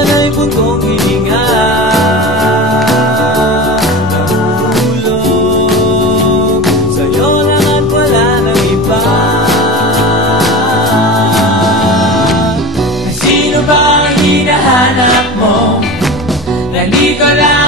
sana'y mundong hininga. Nahulog sa'yo lang at wala nang iba. Sino ba ang hinahanap mo? Nandito lang